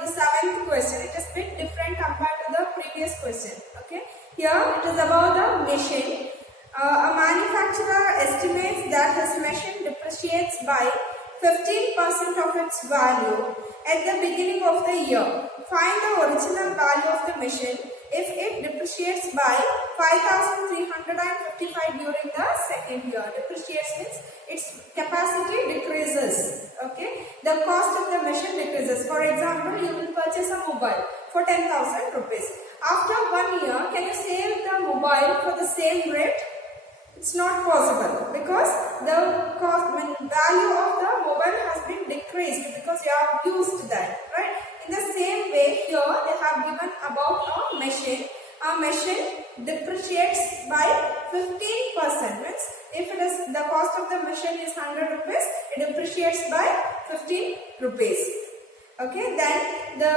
the seventh question. It is a bit different compared to the previous question. Okay. Here it is about the machine. A manufacturer estimates that his machine depreciates by 15% of its value at the beginning of the year. Find the original value of the machine if it depreciates by 5,355 during the second year. Depreciates means its capacity decreases. Okay, the cost of the machine decreases. For example, you will purchase a mobile for 10,000 rupees. After 1 year, can you sell the mobile for the same rate? It's not possible because the value of the mobile has been decreased because you have used that, right? In the same way, here they have given about a machine. A machine depreciates by 15%. Means if it is the cost of the machine is 100 rupees, it depreciates by 15 rupees. Okay, then the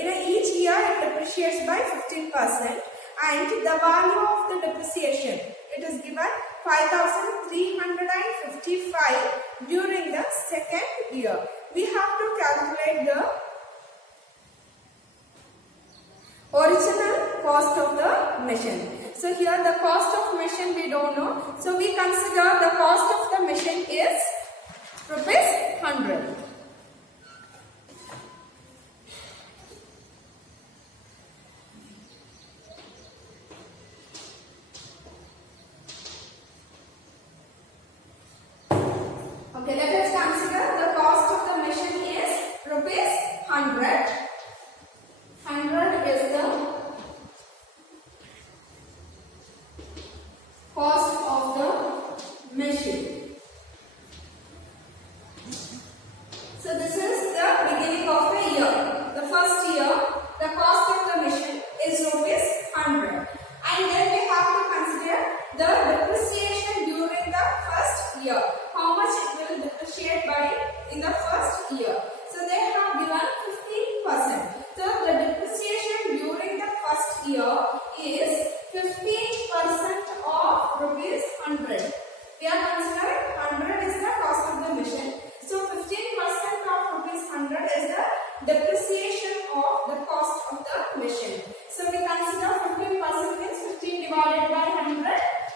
in each year it depreciates by 15%, and the value of the depreciation, it is given 5,355 during the second year. We have to calculate the original cost of the machine. So here the cost of machine we don't know. So we consider the cost of the machine is rupees 100. Okay, let us consider the cost of the machine is rupees 100. 100 is the cost of the machine. So this is the beginning of the year. The first year, the cost of the machine is rupees 100. And then we have to consider the depreciation during the first year. How much it will depreciate by in the first year. So they have given 15%. So the depreciation during the first year is 15% of rupees 100. We are considering 100 is the cost of the machine. So 15% of rupees 100 is the depreciation of the cost of the machine. So we consider 15% means 15 divided by 100.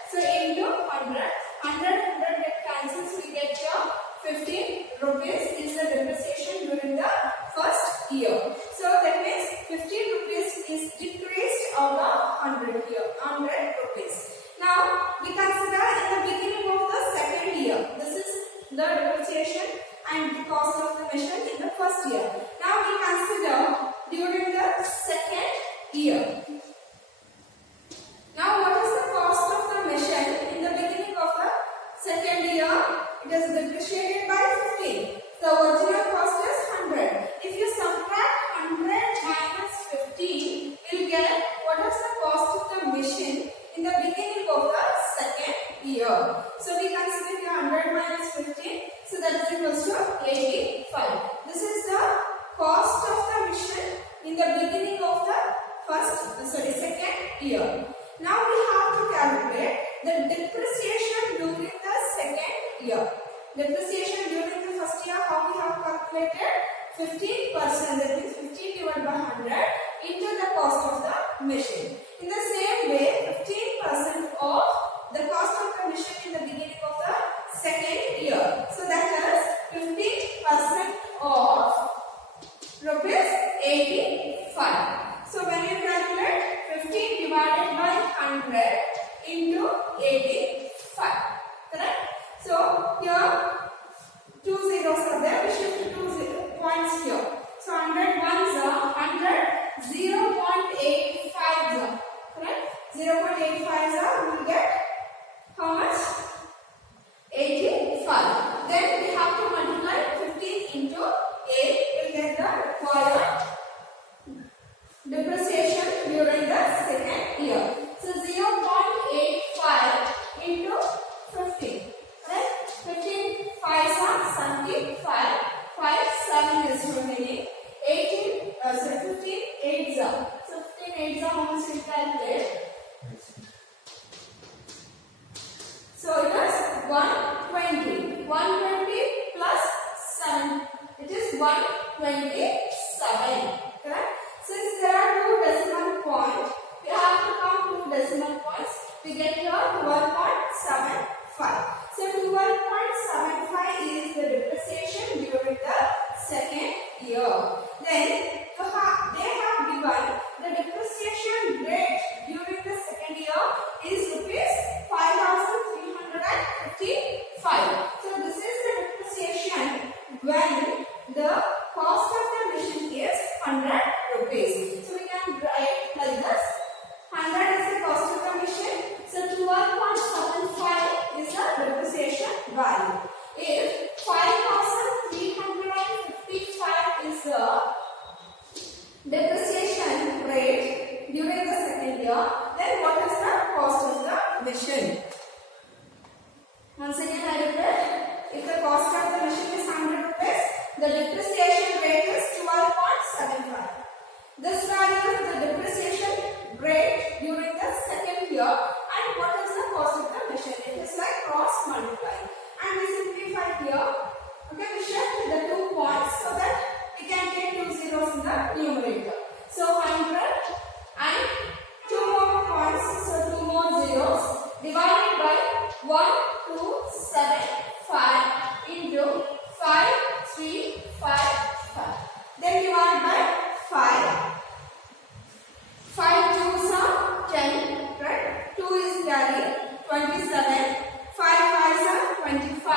So into 100. 100 get cancelled, so we get here 15 rupees is the depreciation during the first year. So that means 15 rupees is decreased out of 100 here, 100 rupees. Now we consider in the beginning of the second year. This is the depreciation and the cost of the machine in the first year. Now we consider during the second year. Now what is the cost of the machine in the beginning of the second year? It is depreciated by 15. The original cost is 100. If you subtract 100 minus 15, you will get what is the cost of the machine in the beginning of the second year. So we consider here 100 minus 15. So that is equals to 85. This is the cost of the machine in the beginning of the second year. Now we have to calculate the depreciation during the second year. Depreciation during the first year, how we have calculated? 15%, that means 15 divided by 100 into the cost of the machine. In the same way, 15% of the cost of the machine in the beginning of the second year. So that is 15% of rupees 85. So when you calculate 15 divided by 100 into 85, correct? So here 2 zeros are there. We shift 2 points here. So 100 ones are 100, 0.85 are correct. 0.85 are we will get how much? 85. Then we have to multiply 15 into 8. We will get the required depreciation during the second year. So 0.85 into 15. Right? 15 5s are 75. 5 7 is remaining. 15 8s are. So 15 8s are how much we calculate? So it is 120. 120 plus 7. It is 127. Correct? Since there are two decimal points, we have to count two decimal points. We get here 12.75. So 12.75 is the depreciation during the second year. Then they have given the depreciation rate during the second year is rupees 5,355. So this is the depreciation when the cost of the machine is 100 rupees. So we can write like this. 100 is the cost of the machine. So 12.75 is the depreciation value. If 5,355 is the depreciation rate during the second year, then what is the cost of the machine? Once again I repeat, if the cost of the machine is 100 rupees, the depreciation rate is 12.75. This value is the depreciation rate during the second year, and what is the cost of the machine? It is like cross multiplying. And we simplify here. Okay, we shift the 2 points so that we can take 2 zeros in the numerator. So 100 and 2 more points, so 2 more zeros divided by 1275 into 5355. Then divide by 5. 5 2s are 10, right? 2 is carry, 27. 5 5s are 25.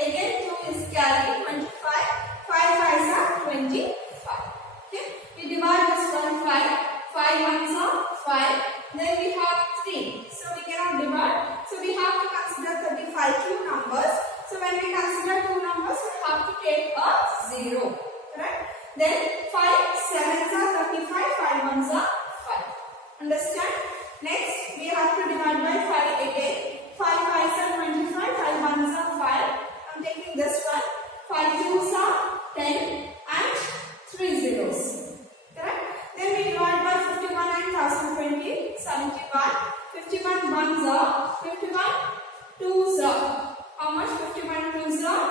Again 2 is carry, 25. 5 5s are 25. Okay? We divide this one 5. 5 1s are 5. Then we have 3. So we cannot divide. So we have to consider 35 two numbers. So when we consider two numbers, we have to take a 0. Correct? Then 5 7s are 35. 5 1s are 5. Understand? Next, we have to divide by 5 again. 5 5s are 25. 5 1s are 5. I'm taking this one. 5 2s are 10 and 3 zeros. Correct? Then we divide by 51 and 1020. 71. 51 1s are 51 2s are. How much? 51 2s are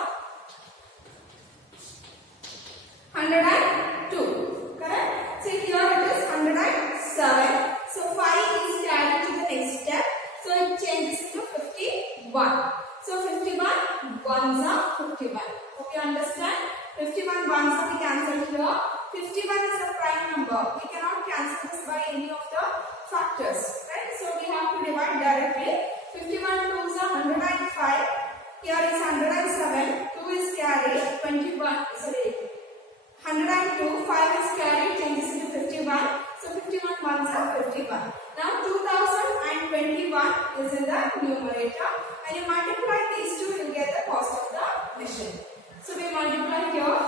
102. Correct? See here it is 107. So 5 is carried to the next step. So it changes to 51. So 51 1s are 51. Hope you understand. 51 1s are we cancel here. 51 is a prime number. We cannot cancel this by any of the factors. Right? So we have to divide directly. 51 2s are 105. Here is 107. 2 is carried. 21. Sorry. 102. 5 is carried. Changes into 51. So 51 1s are 51. Now 2021 is in the numerator. When you multiply these two, you will get the cost of the machine. So we multiply here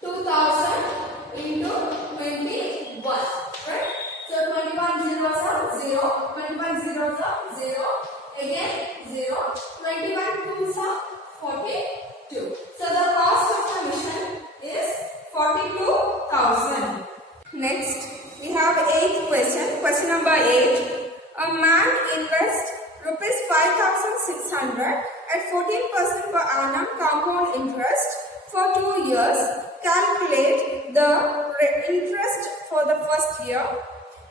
2000 into 21. Right? So 21 zeros are 0. 21 zeros are 0. Again 0. 21 twos are 42. So the cost of the machine is 42,000. Next, we have 8th question. Question number 8. A man invests rupees 5,600 at 14% per annum compound interest for 2 years. Calculate the interest for the first year,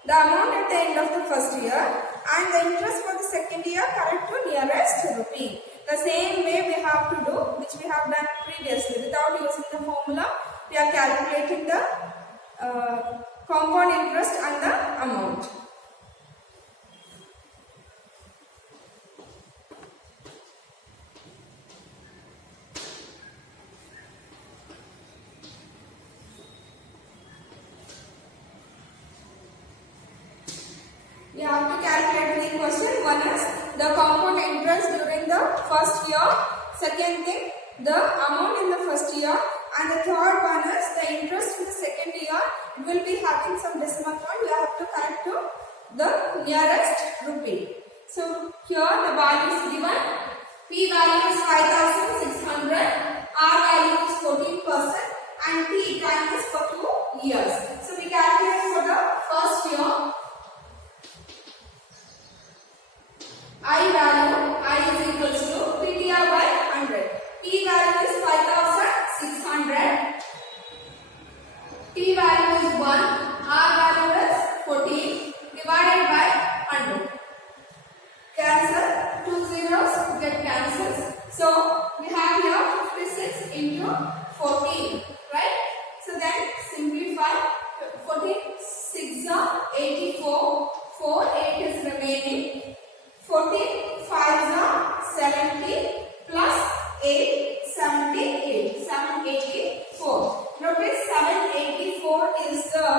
the amount at the end of the first year, and the interest for the second year correct to nearest rupee. The same way we have to do, which we have done previously. Without using the formula, we are calculating the compound interest and the amount. We have to calculate the question. One is the compound interest during the first year. Second thing, the amount in the first year. And the third one is the interest in the second year. It will be having some decimal point. We have to correct to the nearest rupee. So here the value is given. P value is 5,600. R value is 14%. And T time is for 2 years. So we calculate for the first year. I value, I is equals to PTR by 100. P value is 5,600 rupees 784 is the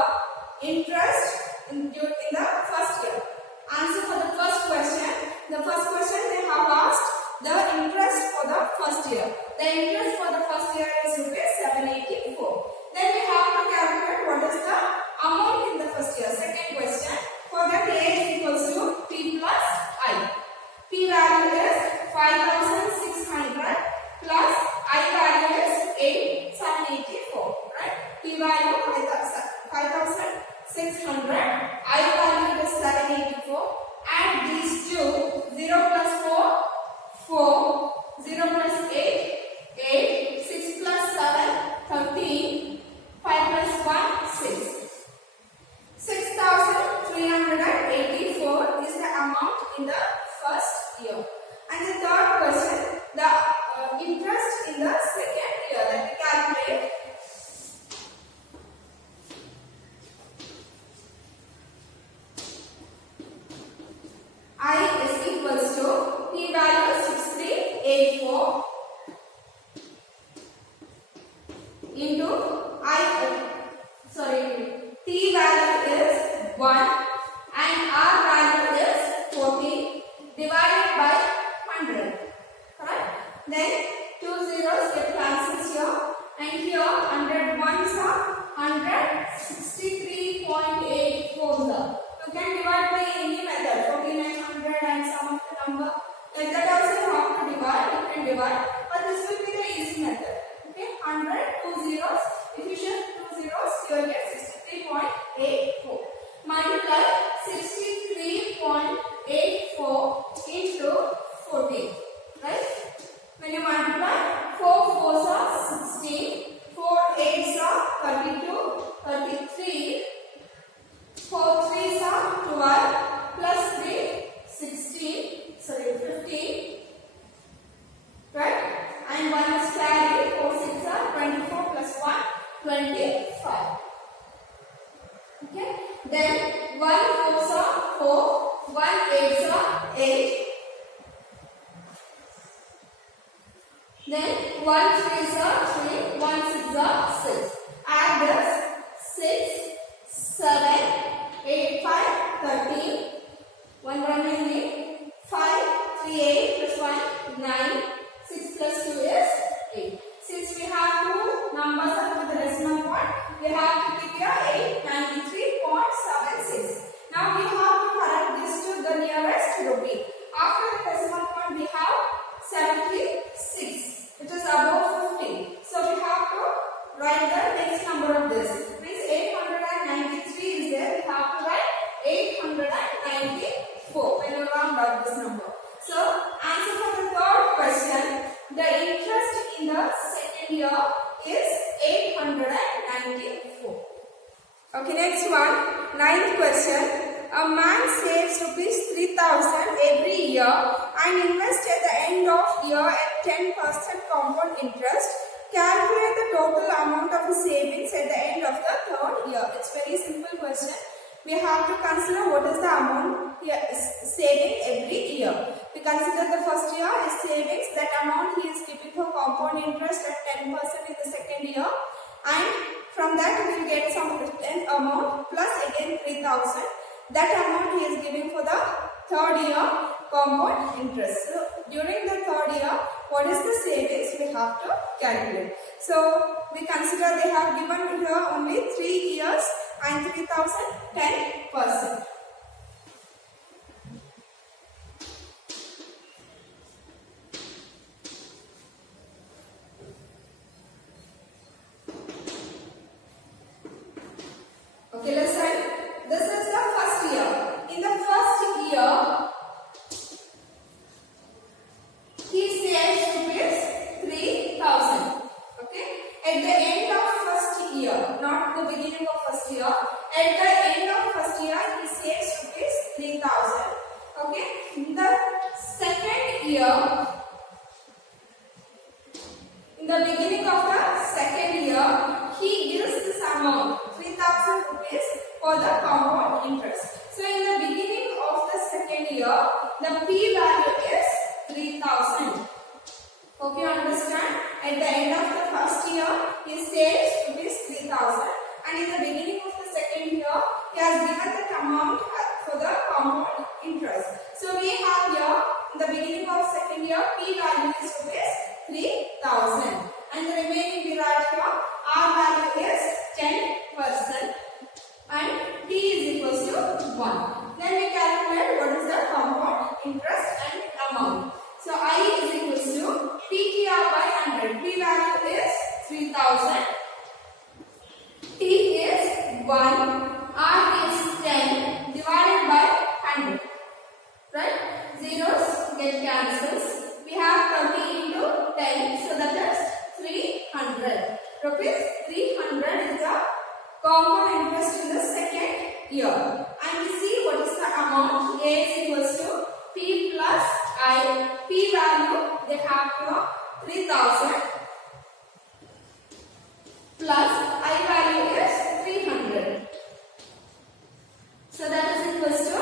interest in the first year. Answer for the first question. The first question they have asked the interest for the first year. The interest for the first year is rupees 784. Then we have to calculate what is the amount in the first year. Second question. For that, A is equals to P plus I. P value is 5600 plus I value is 784. Right? P value 5600. I value is 784. Add these two. 0 plus 4, 4. 0 plus 8, 8. 6 plus 7, 13. 5 plus 1, 6. 6,384 is the amount in the first year. And the third question, the interest in the second year that we calculate. I is equals to P value 6384 into T value is 1 and R value is 14 divided by 100. Correct? Then 2 zeros get cancelled here, and here 100 ones are 163.84. You can divide by any method, 4900 and some of the number. Like that also you have to divide, you can divide, but this will be the easy method. Okay, 100, 2 zeros. If you shift 2 zeros, you will get 63.84. Multiply 63.84 into 14. Right? When you multiply, 4 fours are 16, 4 eights are 32, 33, 4 threes are 12, plus 3, 15. Right? And 1 is carry, 4 6 are 24 plus 1, 25. Okay? Then 1 fours are 4, 1 eights are 8. Then 1 threes are 3, 1 six are 6. Add this 6, 7, 8, 5, 13. 1 remaining. 5, 3, 8 plus 1, 9. 6 plus 2 is 8. Since we have two numbers after the decimal point, we have to keep here 893.76. Now we have to correct this to the nearest rupee. After the decimal point, we have 76, which is above 50. So we have to write the next number of this. Means 893 is there. We have to write 894 when you round up this number. So answer for the third question. The interest in the second year is 894. Okay, next one. Ninth question. A man saves rupees 3,000 every year and invests at the end of year at 10% compound interest. Calculate the total amount of the savings at the end of the third year. It's very simple question. We have to consider what is the amount here saving every year. We consider the first year is savings. That amount he is keeping for compound interest at 10% in the second year, and from that we will get some amount plus again 3,000. That amount he is giving for the third year compound interest. So during the third year, what is the savings we have to calculate. So we consider they have given here only 3 years and 3,000 10%. Okay, listen. This is the first year. In the first year, he saves rupees 3,000. Okay. At the end of first year, not the beginning of first year. At the end of first year, he saves rupees 3,000. Okay. In the second year, in the beginning of the second year, he gives this amount 3,000 rupees for the compound interest. So in the beginning of the second year, the P value is 3,000. Hope you understand. at the end of the first year he saves rupees 3,000, and in the beginning of the second year he has given that amount for the compound interest. So we have here in the beginning of second year P value is rupees 3,000, and the remaining we write here R value is 10% and T is equals to 1. Then we calculate what is the compound interest and amount. So I is equals to PTR by 100. P value is 3,000. T is 1. R is 10 divided by 100. Right? Zeros get cancels. We have 30 into 10. So that is 300. Rupees 300 is the compound interest in the second year. And we see what is the amount. A is equals to P plus I. P value they have here 3,000 plus I value is 300. So that is equals to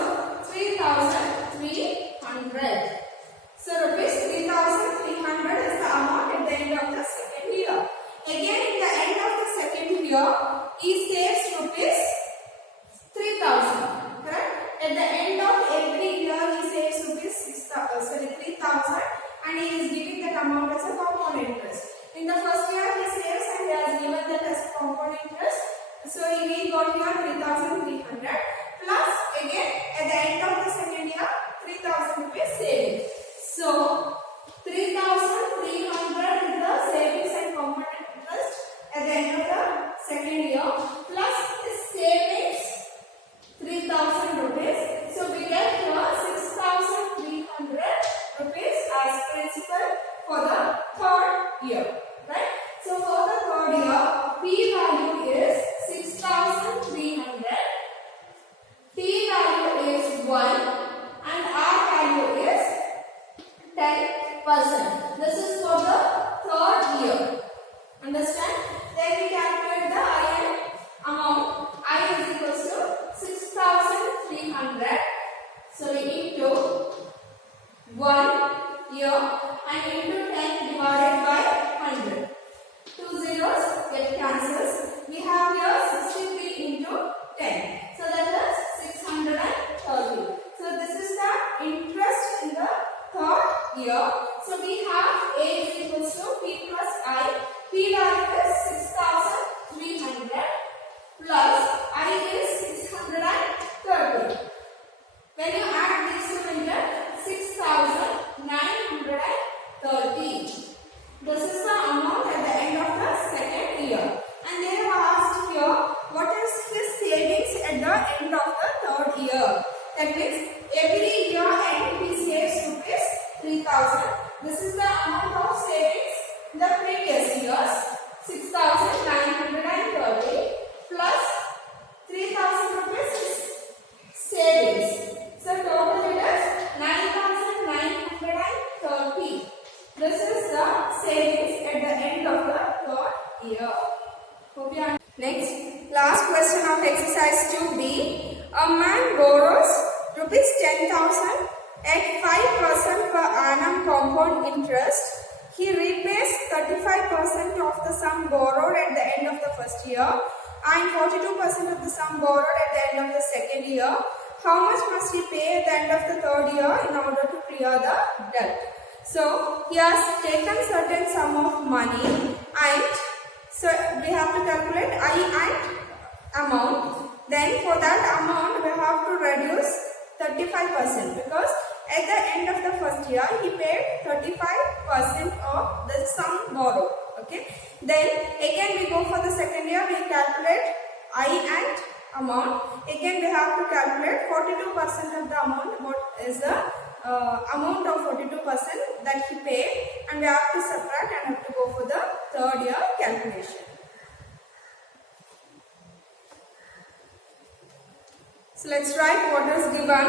3,300. So rupees 3,300 is the amount at the end of the second year. Again in the end of the second year he saves rupees 3,000. Correct? At the end of every year he saves rupees 3,000, and he is giving that amount as a compound interest. In the first year he saves and he has given that as compound interest. So we got here 3,300 plus again at the end of the second year 3,000 rupees savings. So 3,300 is the savings and compound interest at the end of the second year plus his savings 3,000 rupees. So we get here 6,300 rupees as principal for the third year. Right? So for the third year, P value is 6,300, T value is 1, and R value is 10%. This is for the third year. Understand? Then we calculate the I amount. I is equals to 6,300. So into 1 year and into 10 divided by 100. Two zeros get cancels. We have here 63 into 10. So that is 630. So this is the interest in the third year. So we have A is equals to P plus I. P value is 6,300 plus I is 630. When you add these two, you get 6,930. This is the amount at the end of the second year. And they have asked here, what is his savings at the end of the third year? That means every year end he saves rupees 3,000. This is the amount of savings in the previous years. 6,930 plus 3,000 rupees is savings. So total it is 9,930. This is the savings at the end of the third year. Hope you understand. Next, last question of exercise 2B. A man borrows rupees 10,000 at 5% per annum compound interest. He repays 35% of the sum borrowed at the end of the first year and 42% of the sum borrowed at the end of the second year. How much must he pay at the end of the third year in order to clear the debt? So he has taken certain sum of money, and so we have to calculate I and amount. Then for that amount we have to reduce 35% because at the end of the first year he paid 35% of the sum borrowed. Okay. Then again we go for the second year, we calculate I and amount. Again we have to calculate 42% of the amount. What is the amount of 42% that he paid, and we have to subtract and have to go for the third year calculation. So let's write what is given.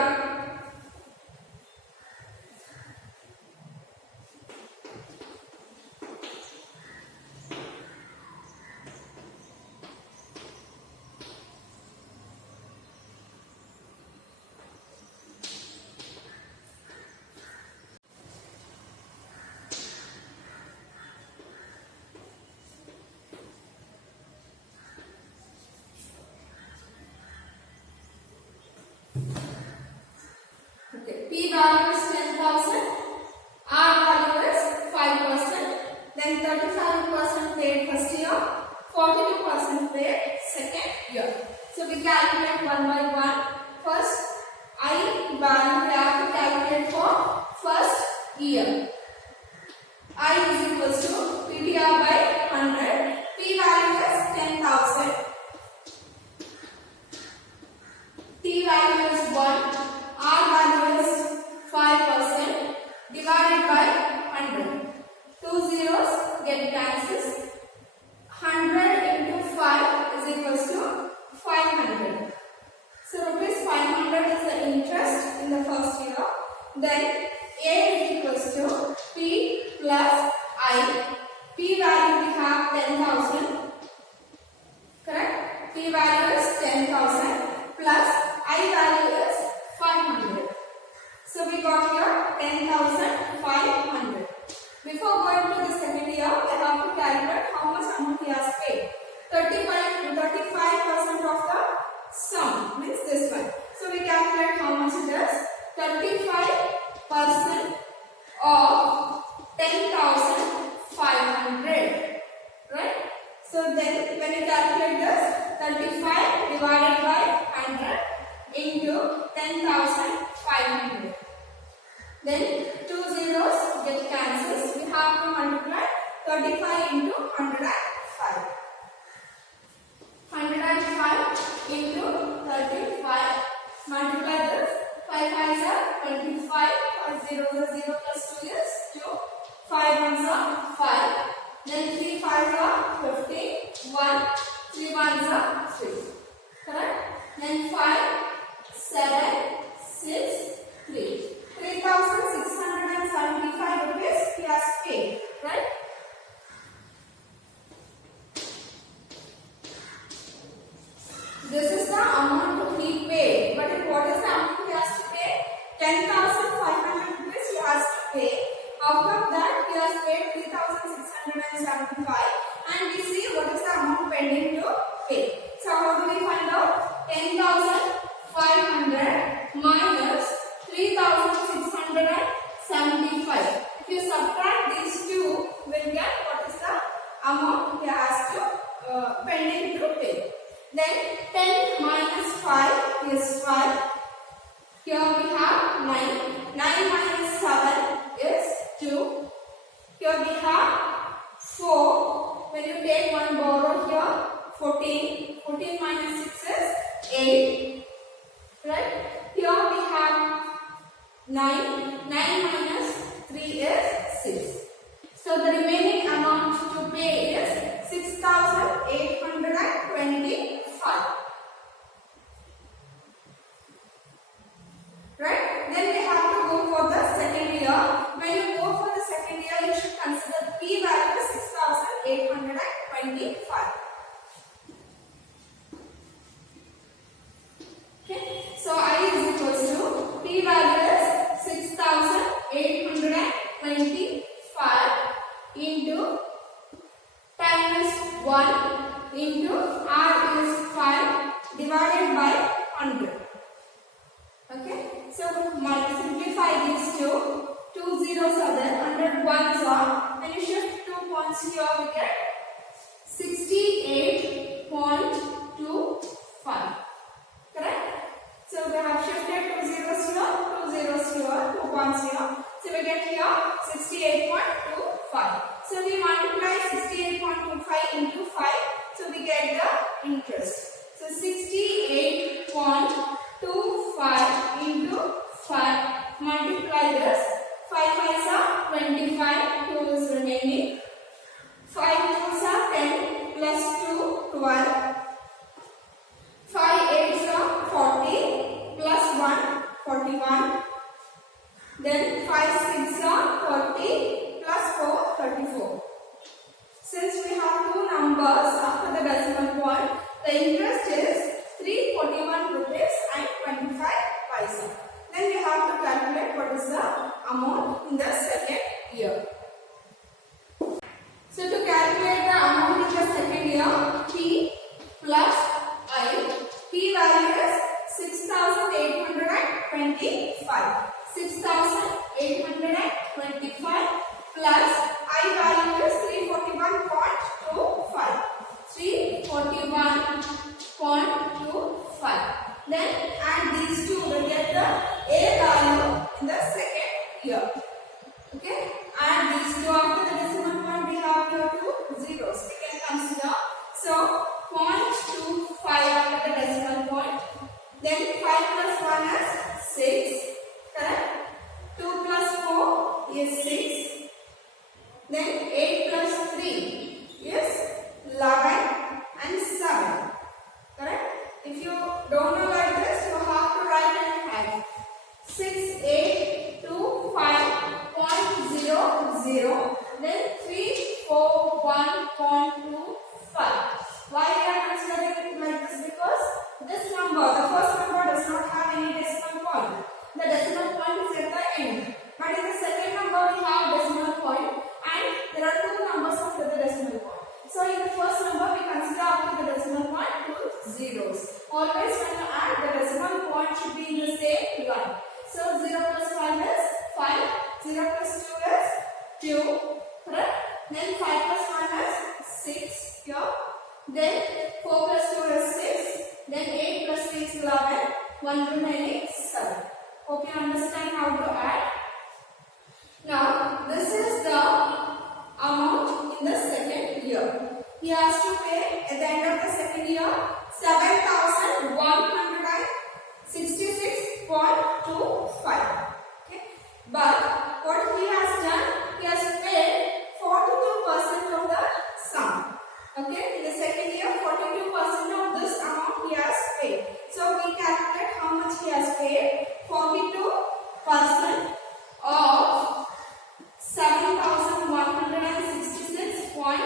So then when you calculate this, 35 divided by 100 into 10,500. Then two zeros get cancelled. We have to multiply 35 into 105. 105 into 35. Multiply this. 5 5s are 25. 0 is 0 plus 2 is 2. 5 1s are 5. Then 3 5s are 50. 1. 3 1s are 3. Correct? Then 5, 7, 6, 3. 3,675 rupees he has paid. Right? This is the amount he paid. But what is the amount he has to pay? 10,500 rupees he has to pay. Out of that, he has paid 3,675. And we see what is the amount pending to pay. So how do we find out? 10,500 minus 3,675. If you subtract these two, we'll get what is the amount he has to pending to pay. Then 10 minus 5 is 5. Here we have 9. 9 minus 7 is 2. Here we have 4. When you take one borrow here, 14. 14 minus 6 is 8. Right? Here we have 9. 9 minus 3 is 6. So the remaining amount to pay is 6,825. Right? Then we have to go for the second year. When you go for the second year, you should consider P value is 6,825. Okay? So I is equals to P value is 6,825 into time is 1 into R is 5 divided by 100. Okay, so simplify these two. 2 zeros are there, 100 ones are. When you shift 2 points here, we get 68.25. Correct? So we have shifted 2 zeros here, 2 zeros here, 2 points here. So we get here 68.25. So we multiply 68.25 into 5. So we get the interest. So 68.25 into 5. Multiply this. 5 5s are 25. 2 is remaining. 5 2s are 10 plus 2 12. 5 8s are 40 plus 1 41. Then 5 6 are 30 plus 4 34. Since we have two numbers after the decimal point, the interest is 341 rupees and 25 paisa. Then we have to calculate what is the amount in the second year. So to calculate the amount in the second year, P plus I. P value is 6,825. 6,825 plus I value is 341.25. 341.25. Then add these two, will get the A value in the second year. Okay? Add these two after the decimal point. We have here two zeros. We can consider. So 0.25 after the decimal point. Then 5 plus 1 is 6. Correct? 2 plus 4 is 6. Then 8 plus 3 is 11 and 7. Correct? If you don't know like this, you have to write and add. 6825.00. Then 341.25. Why we are considering it like this? Because this number, the first number, does not have any decimal point. The decimal point is at the end. But in the second number, we have decimal point, and there are two numbers after the decimal point. So in the first number, we consider after the decimal point two zeros. Always when you add, the decimal point should be in the same line. So 0 plus 5 is 5. 0 plus 2 is 2. Correct? Then 5 plus 1 is 6. Here Then 4 plus 2 is 6. Then 8 plus 3 is 11. 1 remaining 7. Hope you understand how to add. Now this is the amount in the second year. He has to pay at the end of the second year 7,166.25. Okay. But what he has done, he has paid 42% of the sum. Okay. In the second year, 42% of this amount he has paid. So we calculate how much he has paid. 42% of 7,166.25.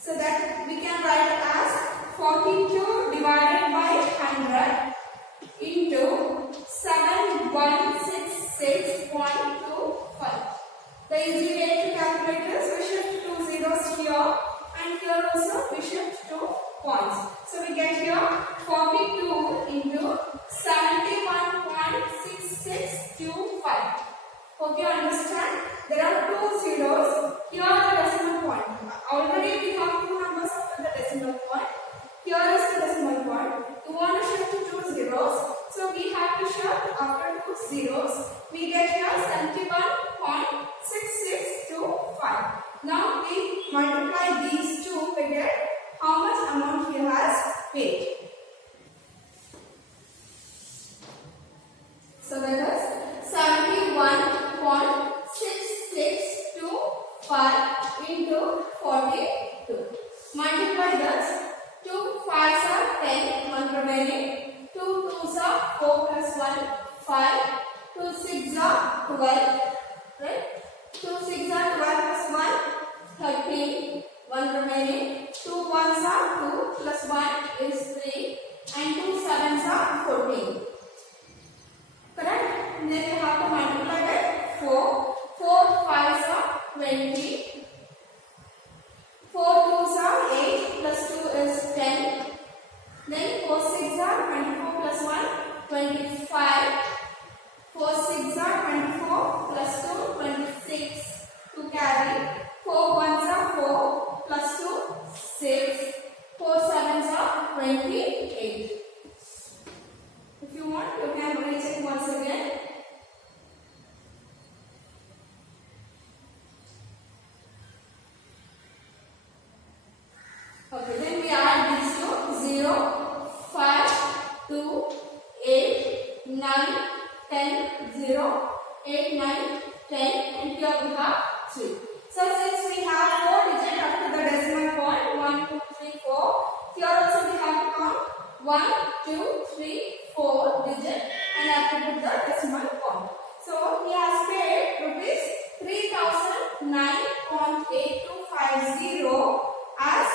So that we can write as 42 divided by 100 into 7166.25. The easy way to calculate is we shift 2 zeros here and here also we shift 2 points. So we get here 42 into 71.6625. Hope you understand. There are 2 zeros. Here the decimal point. Already we have 2 numbers after the decimal point. Here is the decimal point. You want to shift 2 zeros. So we have to shift after 2 zeros. We get here 71.6625. Now we multiply these two to get how much amount he has paid. So that is 71.6625 into 42. Multiply this. 2 5s are 10, 1 remaining. 2 2s are 4 plus 1, 5. 2 6s are 12. Right? 2 6s are 12 plus 1, 13. 1 remaining. 2 1s are 2 plus 1 is 3. And 2 7s are 14. Correct? And then we have to multiply by 4. 4 5s are 20. 4 2s are 8 plus 2 is 10. Then 4 6s are 24 plus 1, 25. 4 6s are 24 plus 2, 26 to carry. 4 1s are 4 plus 2, 6. 4 7s are 28. If you want, you can recheck once again. Okay, then we add these two. 0, 5, 2, 8, 9, 10, 0, 8, 9, 10, and here we have 3. So since we have 4 digits after the decimal point, 1, 2, 3, 4, here also we have to count 1, 2, 3, 4 digits and have to put the decimal point. So he has paid rupees 3,009.8250 as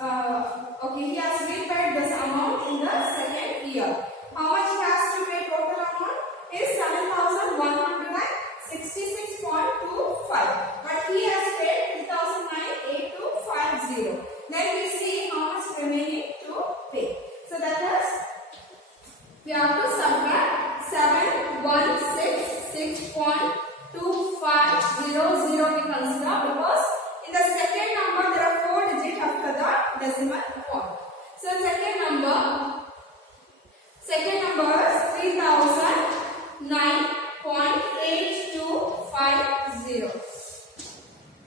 okay, he has repaid this amount in the second year. How much he has to pay total amount is 7,166.25. But he has paid 3,009.8250. Then we see how much remaining to pay. So that is, we have to subtract 7,166.2500 we consider because in the second number there are 4 digits after the decimal point. So second number is 3,009.8250.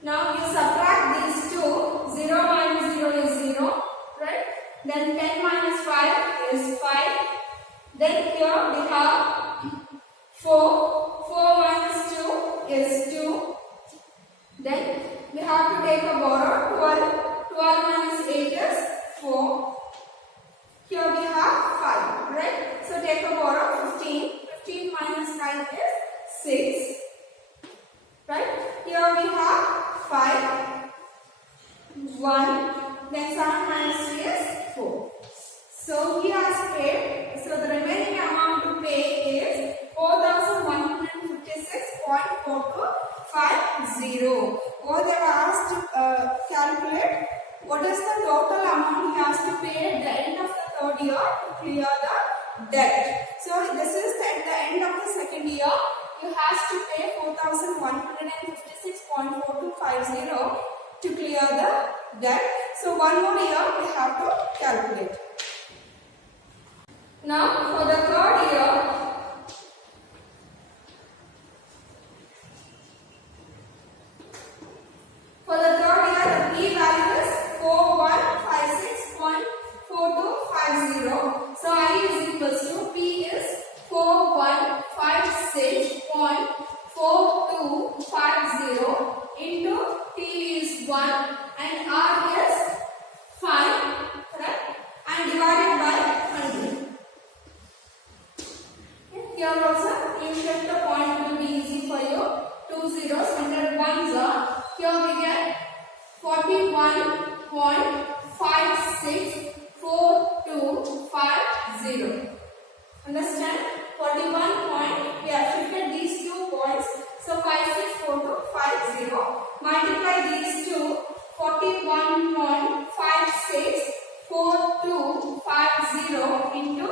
Now you subtract these two. 0 minus 0 is 0, right? Then 10 minus 5 is 5. Then here we have 4. 4 minus 2 is 2. Then we have to take a borrow. 12 minus 8 is 4. Here we have 5, right? So take a borrow. 15. 15 minus 9 is 6. Right? Here we have 5. 1. Then 7 minus 3 is 4. So he has paid. So the remaining amount to pay is 4,156.4250. Or they were asked to calculate what is the total amount he has to pay at the end of the third year to clear the debt. So this is at the end of the second year. You have to pay 4,156.4250. to clear the debt. So one more year we have to calculate. Now for the third year, the P value is 4156.4250. So I is equals to P is 4156.4250 into T is 1 and R is 5, correct? And divided by 100. Here also you shift the point, will be easy for you. 2 zeros, 100 ones are. Here we get 41.564250. Understand? 41 point, we have shifted these 2 points. So 564250. Multiply these two. 41.564250 into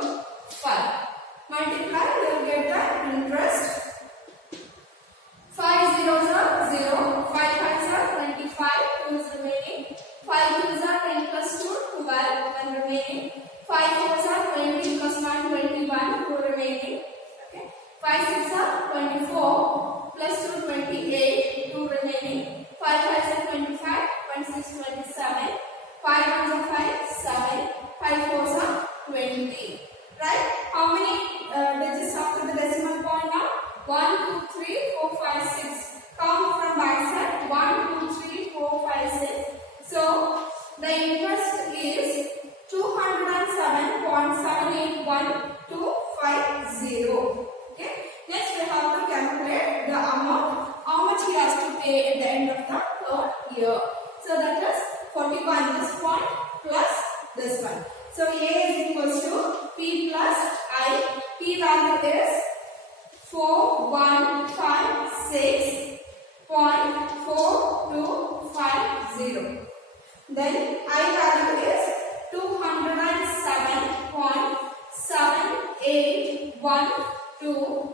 5. Multiply, you will get the interest. 5 zeros are 0, 5 fives are 25, 2 is remaining. 5 twos are 10 plus 2, 12, 1 remaining. 5 fours are 20 plus 1, 21, 2 remaining. Okay. 5 six are 24 plus 2, 28, 2 remaining. 5 fives are 25, 1 6, 27. 5 ones are 5, 7. 5 fours are 20. Right? How many digits after the decimal point now? 1, 2, 3, 4, 5, 6. Count from back side. 1, 2, 3, 4, 5, 6. So the interest is 207.781250. Okay. Next we have to calculate the amount. How much he has to pay at the end of the third year. So that is 41 this point plus this one. So A is equals to P plus I. P value is 4156.4250. Then I value is 207.781250.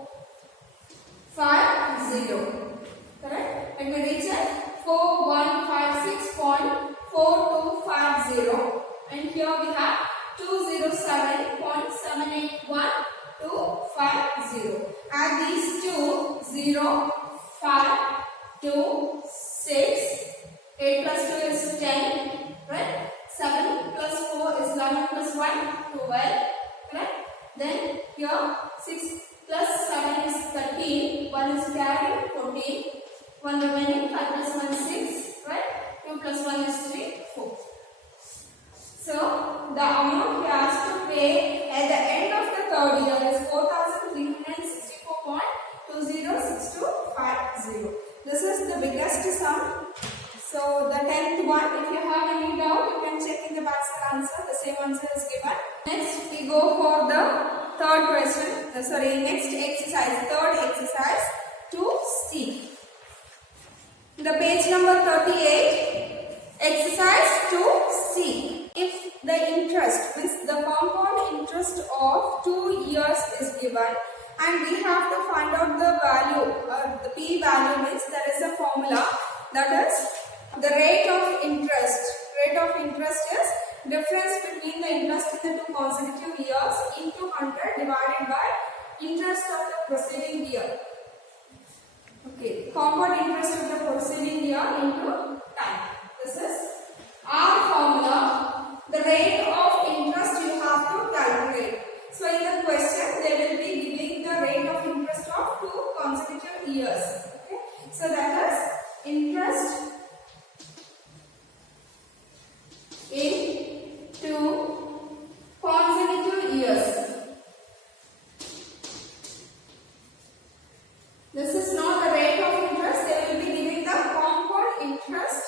Correct? Let me recheck. 4156.4250. And here we have 207.781250. Add these two. 0, 5, 2, 6. 8 plus 2 is 10. Right? 7 plus 4 is 11 plus 1, 12. Correct? Then here 6 plus 7 is 13. 1 is carried, 14. 1 remaining. 5 plus 1 is 6. Right? 2 plus 1 is 3, 4. So the amount he has to pay at the end of the third year is 4,364.206250. This is the biggest sum. So the 10th one, if you have any doubt, you can check in the backside answer. The same answer is given. Next, we go for the third question. Next exercise, third exercise to C. The page number 38, exercise to C. If the interest, means the compound interest of 2 years is given, and we have to find out the value, the P value, means there is a formula, that is the rate of interest. Rate of interest is difference between the interest in the 2 consecutive years into 100 divided by interest of the preceding year. Okay, compound interest of the preceding year into time. This is our formula. The rate of interest you have to calculate. So in the question they will be giving the rate of interest of 2 consecutive years. Okay, so that is interest in 2 consecutive years. This is not the rate of interest. They will be giving the compound interest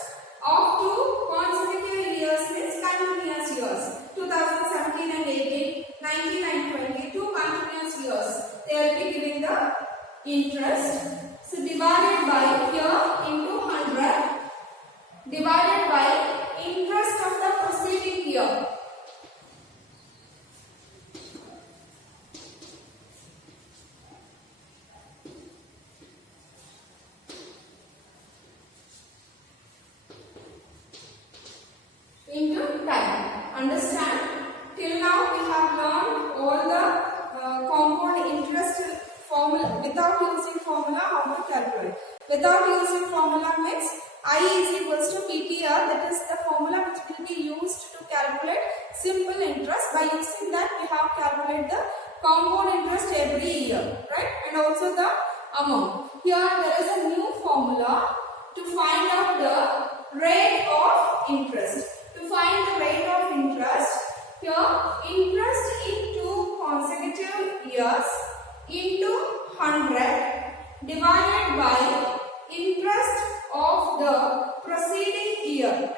of 2 consecutive years, means continuous years. 2017 and 18, 19 and 20, 2 continuous years. They will be giving the interest. So divided by here into 100 divided by interest of the preceding year. Understand? Till now we have learned all the compound interest formula. Without using formula, how to calculate? Without using formula means I is equals to PTR. That is the formula which will be used to calculate simple interest. By using that, we have calculated the compound interest every year, right? And also the amount. Here there is a new formula to find out the rate of interest. To find the rate of interest, here interest in 2 consecutive years into 100 divided by interest of the preceding year.